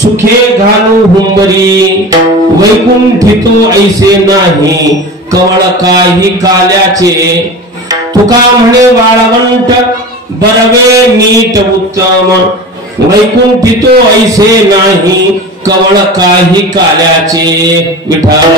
सुखे घालू हुंबरी वैकुंठितो ऐसे नाही कवळ काही काल्याचे तुका म्हणे वाळवंट बरवे नीट उत्तम वैकुंठितो ऐसे नाही कवळ काही काल्याचे विठ्ठल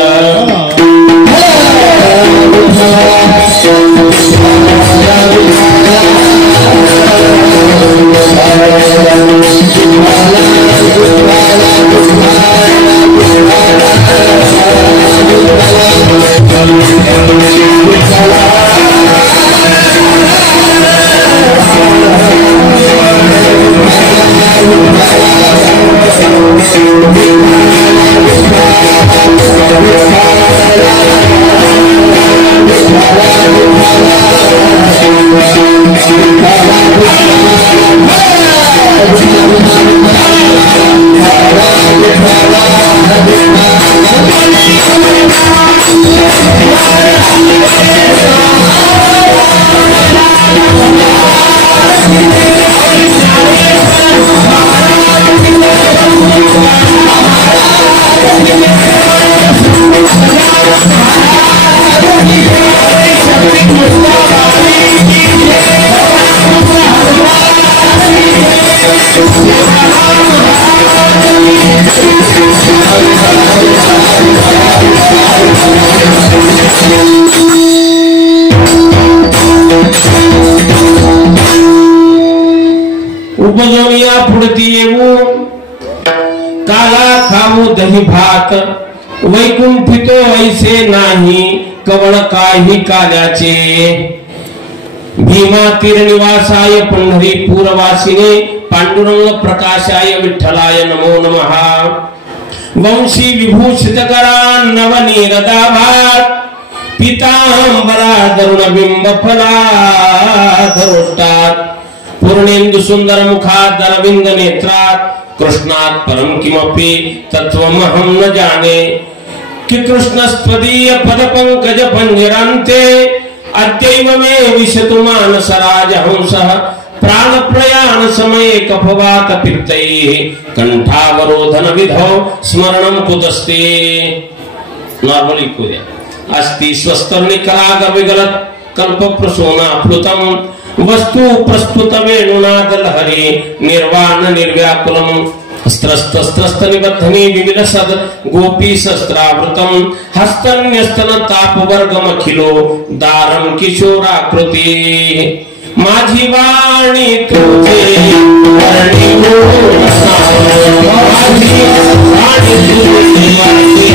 उपजवया पुढती येऊ काला खाऊ दही भात वैकुंठितो ऐसे नाही कवळ काही काल्याचे भीमा तीरनिवासाय पंढरी पूरवासिने पांडुरंग प्रकाशाय विठ्ठलाय नमो नमः वंशी विभूषितकरा नवनीरदाभात पीतांबरा दरुण बिंब फलाधरोष्टात पूर्णेन्दु सुंदर मुखात अरविंद नेत्रात कृष्णात परम किमपि तत्वमहं न जाने कि कृष्णस्त्वदीय पद पंकज पंजरान्ते अद्यैव मे विशतु मानसराज हंसः प्राण प्रयाण समये कफवात पित्तैः कंठावरोधन विधौ स्मरणं कुतस्ते नॉर्मली कोद्या अस्ति स्वस्तर्णिकराग विगलत कल्प प्रसोना प्लुतम वस्तु प्रस्तुत वेणुनाद लहरी निर्वाण निर्व्याकुलम स्त्रस्त निबद्धनी विविलसद गोपी शस्त्रावृतम हस्तन्यस्तन तापवर्गमखिलो दारम किशोराकृति माझी वाणी तुझे करणी माझी वाणी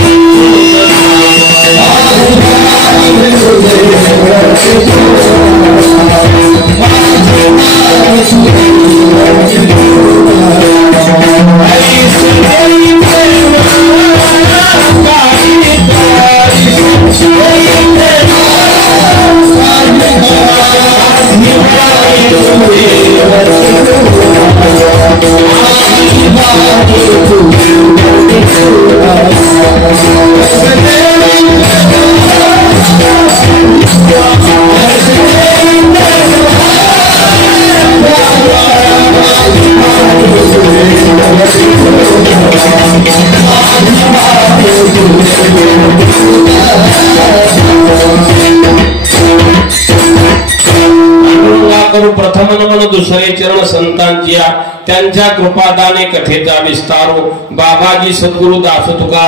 प्रथम नमन दुसरे चरण संतांच्या त्यांच्या कृपादाने कथेचा विस्तारो बाबाजी सद्गुरु दास तुका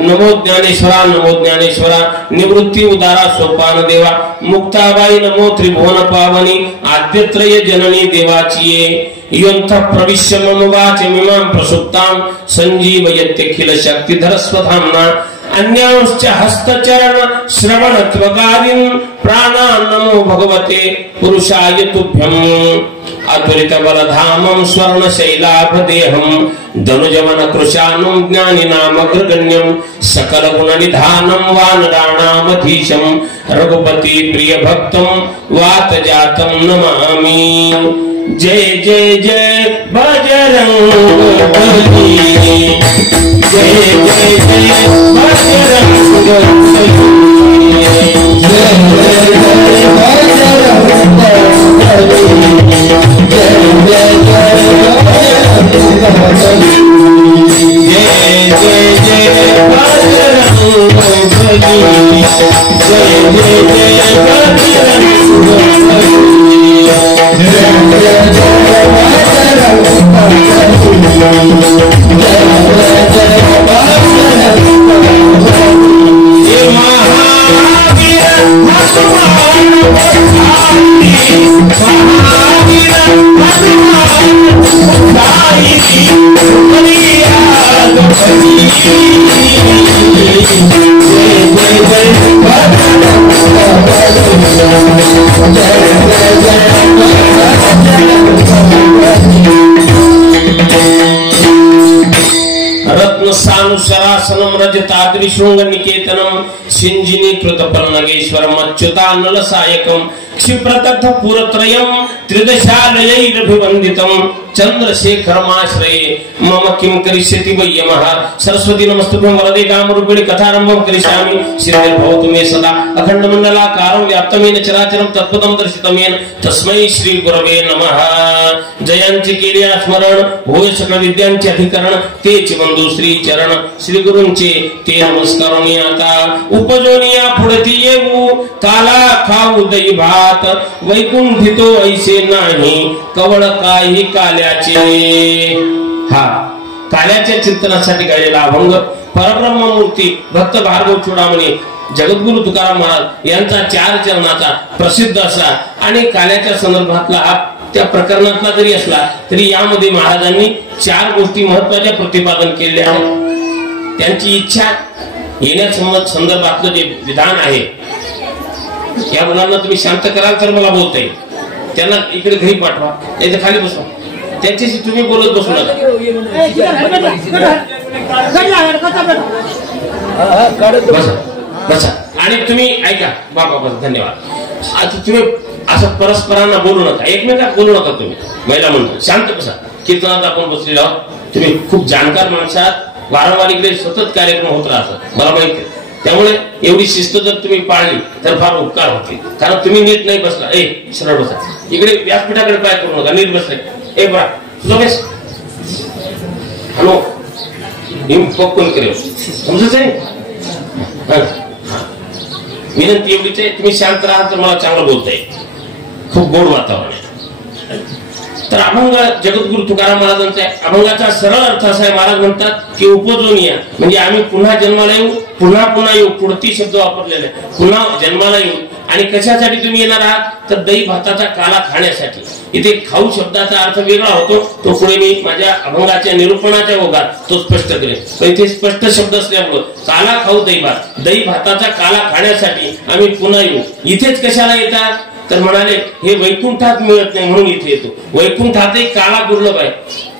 नमो ज्ञानेश्वरा निवृत्ती उदारा सोपान देवा मुक्ताबाई नमो त्रिभुवन पावनी आद्यत्रय जननी देवाची यंथ प्रविश्य मम वाचमिमां प्रसुप्तां संजीवयत्यखिल शक्तिधर स्वधाम्ना अन्यांश्च हस्तचरण श्रवणत्वकारिं प्राणा नमो भगवते पुरुषाय तुभ्यम् अतुलित बलधामं स्वर्णशैलाभदेहं धनुजवन कृशानं ज्ञानिनामग्रगण्यं सकल गुणनिधानं वानराणामधीशं रघुपति प्रिय भक्तं वातजातं नमामि जय जय जय बजरंग बली जय जय जय बजरंग बली जय जय जय बजरंग बली जय जय जय बजरंग बली रत्नसानुशरासनम रजताद्रिशृंग निकेतनम सिंजिनी कृतपल्लगेश्वरम अच्युतानलसायकम क्षिप्रतथ पुरत्रयम त्रिदशालयैरभिवन्दितम चंद्रशेखरमाश्रये मम किं करिष्यति वै यमः। सरस्वती नमस्तुभ्यं वरदे कामरूपिणि कथारम्भं करिष्यामि। सिद्धिर्भवतु मे सदा अखण्डमण्डलाकारं व्याप्तमेन चराचरं तत्पदं दर्शितमेन तस्मै श्री गुरवे नमः। जयांचे केले स्मरण होय सकळ विद्यांचे अधिकरण तेच बंधू श्री चरण श्री गुरूंचे ते नमस्कारोनी आता उपजोनिया पुढती येऊ काला खाऊ दही भात वैकुंठितो ऐसे नाही कवळ काही काल्याचे। हा काल्याच्या चिंतनासाठी गायलेला अभंग परब्रह्म मूर्ती भक्त भार्गव चूडामणी जगद्गुरु तुकाराम महाराज यांचा 4 चरणाचा प्रसिद्ध असा आणि काल्याच्या संदर्भातला हा त्या प्रकरणातला जरी असला तरी यामध्ये महाराजांनी 4 गोष्टी महत्त्वाच्या प्रतिपादन केले आहेत। त्यांची इच्छा येण्यासंबंध संदर्भातलं जे विधान आहे या मुलांना तुम्ही शांत कराल तर मला बोलता येईल। त्यांना इकडे घरी पाठवा नाही तर खाली बसवा त्यांच्याशी तुम्ही बोलत बसू नका। बसा आणि तुम्ही ऐका बाबा बस धन्यवाद। आता तुम्ही असं परस्परांना बोलू नका एकमेकात बोलू नका तुम्ही महिला म्हणतो शांत बसा। कीर्तनात आपण बसलेलो आहोत तुम्ही खूप जाणकार माणसात वारंवार इकडे सतत कार्यक्रम होत राहतात मला माहिती आहे। त्यामुळे एवढी शिस्त जर तुम्ही पाळली तर फार उपकार होतील कारण तुम्ही नीट नाही बसला ए सरळ बसा इकडे व्यासपीठाकडे पाय करू नका नीट बसले ए बरा तुझा बेस हॅलो पक्कन करेल समजत आहे। विनंती एवढीच आहे तुम्ही शांत राहा तर मला चांगलं बोलता येईल खूप गोड वातावरण आहे। तर अभंग जगद्गुरु तुकाराम महाराजांचा आहे। अभंगाचा सरळ अर्थ असा आहे महाराज म्हणतात की उपजोनिया म्हणजे आम्ही पुन्हा जन्माला येऊ पुन्हा येऊ पुढती शब्द वापरलेला आहे पुन्हा जन्माला येऊ आणि कशासाठी तुम्ही येणार आहात तर दही भाताचा काला खाण्यासाठी। इथे खाऊ शब्दाचा अर्थ वेगळा होतो तो पुढे मी माझ्या अभंगाच्या निरूपणाच्या ओघात तो स्पष्ट करेन पण इथे स्पष्ट शब्द असल्यामुळे काला खाऊ दही भाताचा काला खाण्यासाठी आम्ही पुन्हा येऊ। इथेच कशाला येतात तर म्हणाले हे वैकुंठात मिळत नाही म्हणून इथे येतो। वैकुंठातही काला दुर्लभ आहे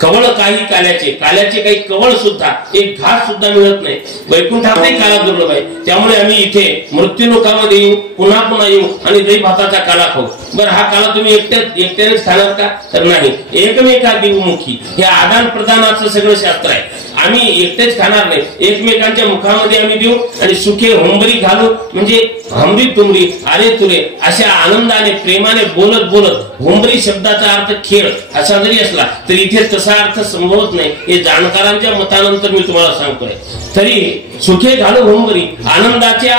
कवळ काही काल्याचे काही कवळ सुद्धा एक घास सुद्धा मिळत नाही वैकुंठातही काला दुर्लभ आहे त्यामुळे आम्ही इथे मृत्यूलोकामध्ये येऊ पुन्हा येऊ आणि दही भाताचा काला खाऊ। बरं हा काला तुम्ही एकट्यानेच खाणार का तर नाही एकमेका देवमुखी हे आदान प्रदानाचं सगळं शास्त्र आहे। आम्ही एकटेच खाणार नाही एकमेकांच्या मुखामध्ये आम्ही देऊ आणि सुखे होंबरी घालू म्हणजे हमरी तुमरी अरे तुरे अशा आनंदाने प्रेमाने बोलत होंबरी शब्दाचा अर्थ खेळ असा जरी असला तरी इथे तसा अर्थ संभवत नाही हे जाणकारांच्या मतानंतर मी तुम्हाला सांगतोय। तरी सुखे घालू होंबरी आनंदाच्या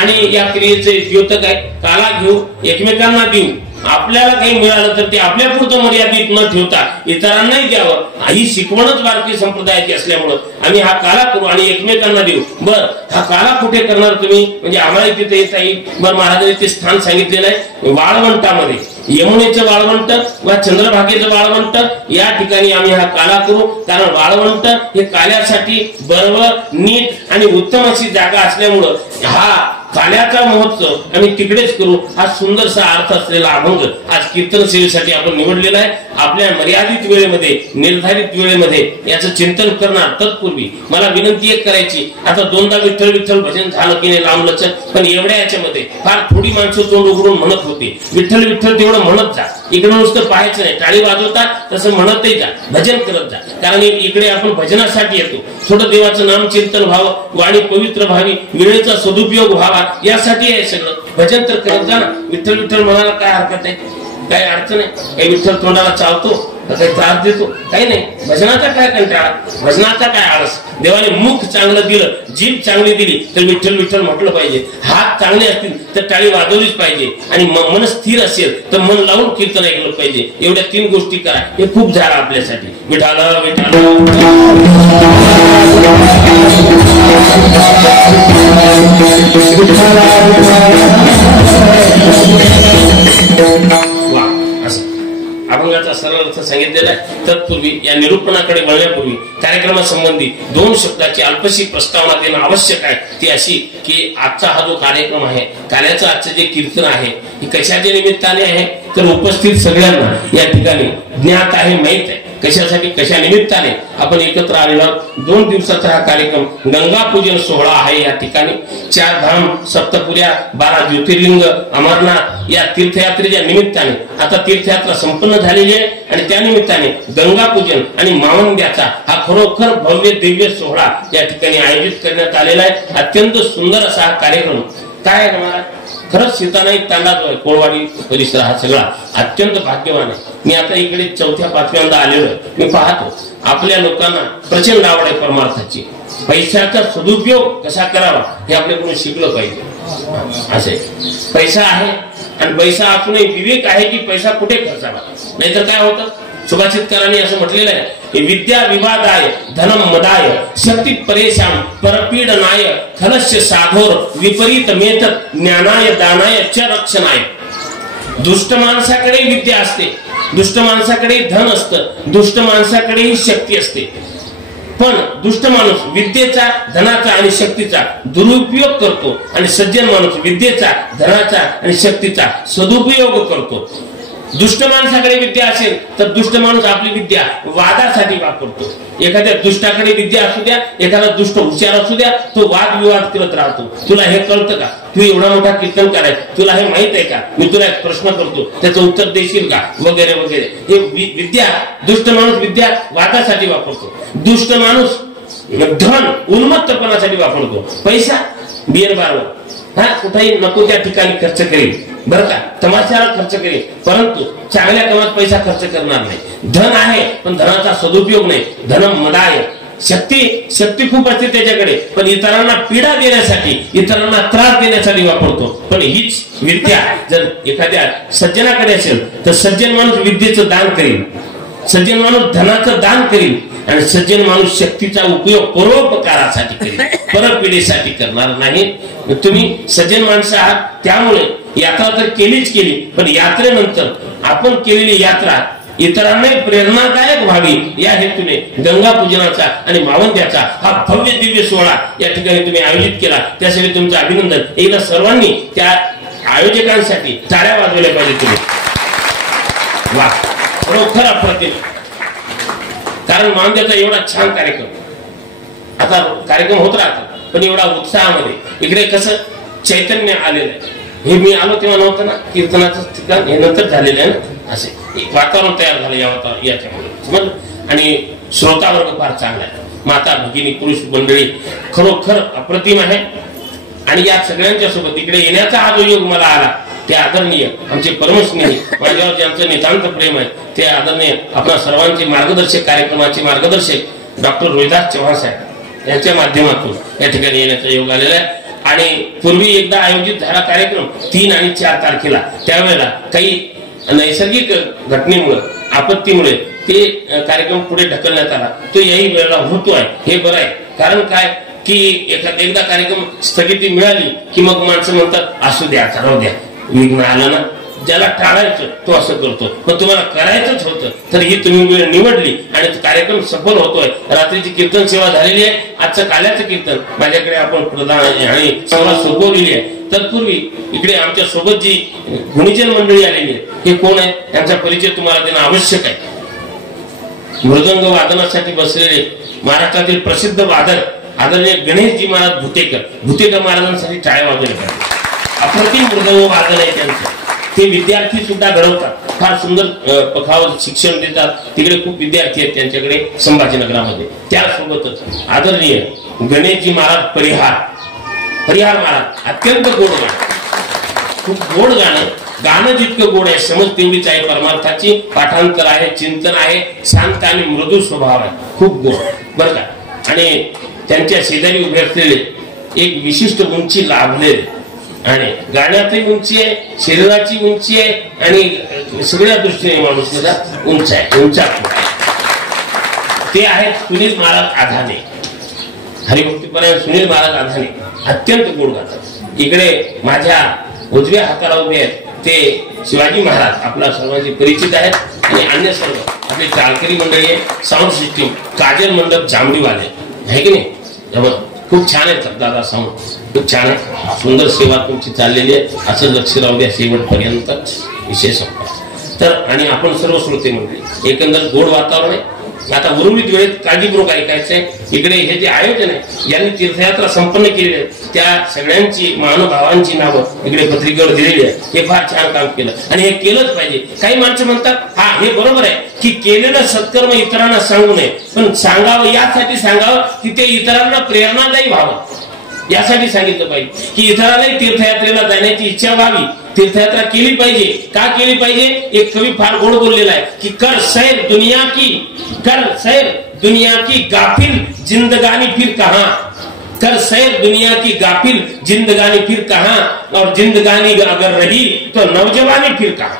आणि या क्रियेचे द्योतक आहे काला घेऊ एकमेकांना देऊ आपल्याला काही मिळालं तर ते आपल्या पुरतं मर्यादित न ठेवता इतरांनाही द्यावं ही शिकवणच भारतीय संप्रदायाची असल्यामुळं आम्ही हा काला करू आणि एकमेकांना देऊ। बर हा काला कुठे करणार तुम्ही म्हणजे आम्हाला तिथे येता येईल। बरं महाराजांनी ते स्थान सांगितलेलं आहे वाळवंटामध्ये यमुनेचं वाळवंट वा चंद्रभागेचं वाळवंट या ठिकाणी आम्ही हा काला करू कारण वाळवंट हे काल्यासाठी बरोबर नीट आणि उत्तम अशी जागा असल्यामुळं हा काल्याचा महोत्सव आम्ही तिकडेच करू हा सुंदरसा अर्थ असलेला अभंग आज कीर्तन सेवेसाठी आपण निवडलेला आहे। आपल्या मर्यादित वेळेमध्ये निर्धारित वेळेमध्ये याचं चिंतन करणार तत्पूर्वी मला विनंती एक करायची आता दोनदा विठ्ठल विठ्ठल भजन झालं की नाही लांबलचक पण एवढ्या याच्यामध्ये फार थोडी माणसं तोंड उघडून म्हणत होती विठ्ठल विठ्ठल तेवढं म्हणत जा इकडे नुसतं पाहायचं नाही टाळी वाजवतात तसं म्हणतही जा भजन करत जा कारण इकडे आपण भजनासाठी येतो थोडं देवाचं नाम चिंतन व्हावं वाणी पवित्र व्हावी वेळेचा सदुपयोग व्हावा यासाठी आहे सगळं भजन तर करत जा ना विठ्ठल विठ्ठल म्हणायला काय हरकत आहे काय अडचण आहे काही विठ्ठल तोंडाला चालतो काही त्रास देतो काही नाही. भजनाचा काय कंटाळा, भजनाचा काय आळस. देवाने मुख चांगलं दिलं, जीभ चांगली दिली तर विठ्ठल विठ्ठल म्हटलं पाहिजे. हात चांगले असतील तर टाळी वाजवलीच पाहिजे आणि मन स्थिर असेल तर मन लावून कीर्तन ऐकलं पाहिजे. एवढ्या 3 गोष्टी करा, हे खूप झालं आपल्यासाठी. विठाला विठाला वा. असं अभंगाचा सरळ अर्थ सांगितलेला आहे. तत्पूर्वी या निरूपणाकडे वळण्यापूर्वी कार्यक्रमासंबंधी 2 शब्दाची अल्पशी प्रस्तावना देणं आवश्यक आहे. ती अशी की आजचा हा जो कार्यक्रम आहे, कार्याचं आजचं जे कीर्तन आहे, हे कशाच्या निमित्ताने आहे तर उपस्थित सगळ्यांना या ठिकाणी ज्ञात आहे, माहित आहे कशासाठी, कशा निमित्ताने आपण एकत्र आलेलो आहोत. 2 दिवसाचा हा कार्यक्रम गंगा पूजन सोहळा आहे. या ठिकाणी 4 धाम, सप्तपुऱ्या, 12 ज्योतिर्लिंग, अमरनाथ या तीर्थयात्रेच्या निमित्ताने आता तीर्थयात्रा संपन्न झालेली आहे आणि त्या निमित्ताने गंगा पूजन आणि मावंद्याचा हा खरोखर भव्य दिव्य सोहळा या ठिकाणी आयोजित करण्यात आलेला आहे. अत्यंत सुंदर असा हा कार्यक्रम. काय आहे खरंच सीतानाईक तांडा जो आहे, कोळवाडी परिसर हा सगळा अत्यंत भाग्यवान आहे. मी आता इकडे 4थ्या-5व्यांदा आलेलो आहे. मी पाहतो आपल्या लोकांना प्रचंड आवड आहे परमार्थाची. पैशाचा सदुपयोग कसा करावा हे आपल्याकडून शिकलं पाहिजे. असे पैसा आहे आणि पैसा असूनही विवेक आहे की पैसा कुठे खर्चावा. नाहीतर काय होतं, सुभाषितकारांनी असं म्हटलेलं आहे, विद्या विवादाय धनम मदाय शक्ती परेशान परपीडनाय खलस्य साधोर विपरीत मेत ज्ञानाय दानाय च रक्षणाय. दुष्ट माणसाकडे विद्या असते, दुष्ट माणसाकडे धन असतं, दुष्ट माणसाकडेही शक्ती असते. पण दुष्ट माणूस विद्येचा, धनाचा आणि शक्तीचा दुरुपयोग करतो आणि सज्जन माणूस विद्येचा, धनाचा आणि शक्तीचा सदुपयोग करतो. दुष्ट माणसाकडे विद्या असेल तर दुष्ट माणूस आपली विद्या वादासाठी वापरतो. एखाद्या दुष्टाकडे विद्या असू द्या, एखादा दुष्ट हुशार असू द्या, तो वादविवाद करत राहतो. तुला हे कळतं का, तू एवढा मोठा कीर्तन करायचं, तुला हे माहित आहे का, मी तुला एक प्रश्न करतो त्याचं उत्तर देशील का, वगैरे वगैरे. हे विद्या, दुष्ट माणूस विद्या वादासाठी वापरतो. दुष्ट माणूस धन उन्मत्तपणासाठी वापरतो. पैसा बियरबारवर कुठेही नको त्या ठिकाणी खर्च करेल, बरं का, तमाशाला खर्च करेल, परंतु चांगल्या कामात पैसा खर्च करणार नाही. धन आहे पण धनाचा सदुपयोग नाही. धनम मदाय शक्ती खूप असते त्याच्याकडे, पण इतरांना पीडा देण्यासाठी, इतरांना त्रास देण्यासाठी वापरतो. पण हीच विद्या जर एखाद्या सज्जनाकडे असेल तर सज्जन माणूस विद्येचं दान करेल, सज्जन माणूस धनाचं दान करेल आणि सज्जन माणूस शक्तीचा उपयोग परोपकारासाठी करेल, परपिढीसाठी करणार नाही. तुम्ही सज्जन माणसं आहात, त्यामुळे यात्रा तर केलीच केली, पण यात्रेनंतर आपण केलेली यात्रा इतरांना प्रेरणादायक व्हावी या हेतूने गंगा पूजनाचा आणि मावंद्याचा हा भव्य दिव्य सोहळा या ठिकाणी तुम्ही आयोजित केला. त्यासाठी तुमचं अभिनंदन. एकदा सर्वांनी त्या आयोजकांसाठी टाळ्या वाजवल्या पाहिजे तुम्ही. वा, खरोखर अप्रतिम. कारण मावंद्याचा एवढा छान कार्यक्रम, आता कार्यक्रम होत राहतात पण एवढा उत्साहामध्ये इकडे कसं चैतन्य आलेलं आहे. हे मी आलो तेव्हा नव्हतं ना, कीर्तनाचं ठिकाण हे नंतर झालेलं आहे ना. असे एक वातावरण तयार झालं याच्यामुळे समजलं. आणि श्रोता वर्ग फार चांगला आहे, माता भगिनी पुरुष मंडळी खरोखर अप्रतिम आहे. आणि या सगळ्यांच्या सोबत इकडे येण्याचा हा जो योग मला आला ते आदरणीय आमचे परमस्नेही, माझ्यावर ज्यांचं नितांत प्रेम आहे ते आदरणीय आपल्या सर्वांचे मार्गदर्शक, कार्यक्रमाचे मार्गदर्शक डॉक्टर रोहिदास चव्हाण साहेब यांच्या माध्यमातून या ठिकाणी येण्याचा योग आलेला आहे. आणि पूर्वी एकदा आयोजित झाला कार्यक्रम 3 आणि 4 तारखेला, त्यावेळेला काही नैसर्गिक घटनेमुळे, आपत्तीमुळे ते कार्यक्रम पुढे ढकलण्यात आला. तो याही वेळेला होतोय, हे बरं आहे. कारण काय की एकदा कार्यक्रम स्थगिती मिळाली की मग माणसं म्हणतात असू द्या, राहू द्या, विघ्न आलं ना. ज्याला टाळायचं तो असं करतो, पण तुम्हाला करायचंच होतं तर ही तुम्ही वेळ निवडली आणि कार्यक्रम सफल होतोय. रात्रीची कीर्तन सेवा झालेली आहे. आजचं काल्याचं कीर्तन माझ्याकडे आपण प्रधान आणि संवाद सोपवलेली आहे. तत्पूर्वी इकडे आमच्या सोबत जी गुणीजन मंडळी आलेली आहे, हे कोण आहे त्यांचा परिचय तुम्हाला देणं आवश्यक आहे. मृदंग वादनासाठी बसलेले महाराष्ट्रातील प्रसिद्ध वादक आदरणीय गणेशजी महाराज भुतेकर महाराजांसाठी टाळ्या वाजवल्या पाहिजे. अप्रतिम मृदंग वादन आहे त्यांचं. ते विद्यार्थी सुद्धा घडवतात, फार सुंदर पखावर शिक्षण देतात. तिकडे खूप विद्यार्थी आहेत त्यांच्याकडे संभाजीनगरामध्ये. त्यासोबतच आदरणीय गणेशजी महाराज परिहार महाराज, अत्यंत गोड गाणं, खूप गोड गाणं, गाणं जितकं गोड आहे समज तेवढीच आहे परमार्थाची. पाठांतर आहे, चिंतन आहे, शांत आणि मृदू स्वभाव आहे, खूप गोड बरं का. आणि त्यांच्या शेजारी उभे असलेले एक विशिष्ट उंची लाभलेले आणि गाण्यातही उंची आहे, शरीराची उंची आहे आणि सगळ्या दृष्टीने माणूस उंच आहे, उंचा. ते आहेत सुनील महाराज आधाने. हरिभक्तीपरायण सुनील महाराज आधाने अत्यंत गोड गातात. इकडे माझ्या उजव्या हाताला उभे आहेत ते शिवाजी महाराज, आपला सर्वांचे परिचित आहेत. आणि अन्य सर्व आपली चालकरी मंडळी आहे, साऊंड सिस्टीम काजल मंडप जांभळीवाले आहे की नाही. खूप छान आहे दादा, साऊंड खूप छान आहे, सुंदर सेवा तुमची चाललेली आहे. असं लक्ष राहू द्या शेवटपर्यंत, विशेष. तर आणि आपण सर्व श्रोते मंडळी एकंदर गोड वातावरण आहे. आता उर्वरित वेळेत काळजीपूर्वक ऐकायचंय. इकडे हे जे आयोजन आहे यांनी तीर्थयात्रा संपन्न केली आहे त्या सगळ्यांची महानुभावांची नावं इकडे पत्रिकेवर दिलेली आहे. हे फार छान काम केलं आणि हे केलंच पाहिजे. काही माणसं म्हणतात हा हे बरोबर आहे की केलेलं सत्कर्म इतरांना सांगू नये, पण सांगावं यासाठी सांगावं की ते इतरांना प्रेरणादायी व्हावं, यासाठी सांगितलं पाहिजे की इतरांनाही तीर्थयात्रेला जाण्याची इच्छा व्हावी, तीर्थयात्रा केली पाहिजे. का केली पाहिजे? एक कवी फार गोड बोललेला आहे की कर सैर दुनिया की गाफिल जिंदगानी फिर कहां, कर सैर दुनिया की गाफिल जिंदगानी फिर कहां, और जिंदगानी अगर रही तो नौजवानी फिर कहां.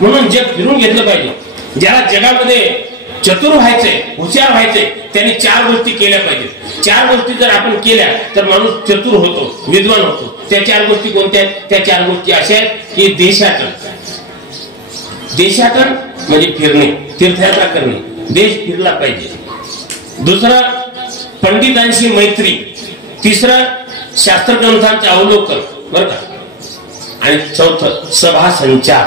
म्हणून जग फिरून घेतलं पाहिजे. ज्याला जगामध्ये चतुर व्हायचंय, हुशार व्हायचंय, त्यांनी 4 गोष्टी केल्या पाहिजेत. 4 गोष्टी जर आपण केल्या तर माणूस चतुर होतो, विद्वान होतो. त्या 4 गोष्टी कोणत्या आहेत? त्या 4 गोष्टी अशा आहेत की देशाटन म्हणजे फिरणे, तीर्थयात्रा करणे, देश फिरला पाहिजे. दुसरं पंडितांशी मैत्री. तिसरं शास्त्रग्रंथांचे अवलोकन बरं का. आणि चौथं सभा संचार.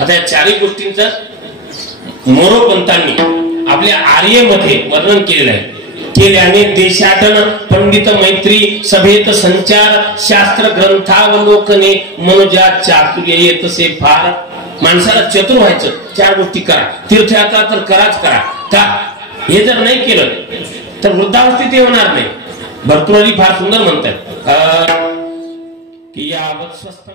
आता या 4 गोष्टींचं मोरोपंतांनी आपल्या आर्यमध्ये वर्णन केलेलं आहे. केल्याने देशाटन, पंडित मैत्री, सभेत संचार, शास्त्र ग्रंथावलोकने, मनुजा चातुर्य येतसे फार. माणसाला चतुर व्हायचं, 4 गोष्टी करा. तीर्थयात्रा तर कराच करा. का हे जर नाही केलं तर वृद्धावस्थेत होणार नाही. भरतृहरी फार सुंदर म्हणतात की यावत स्वस्थ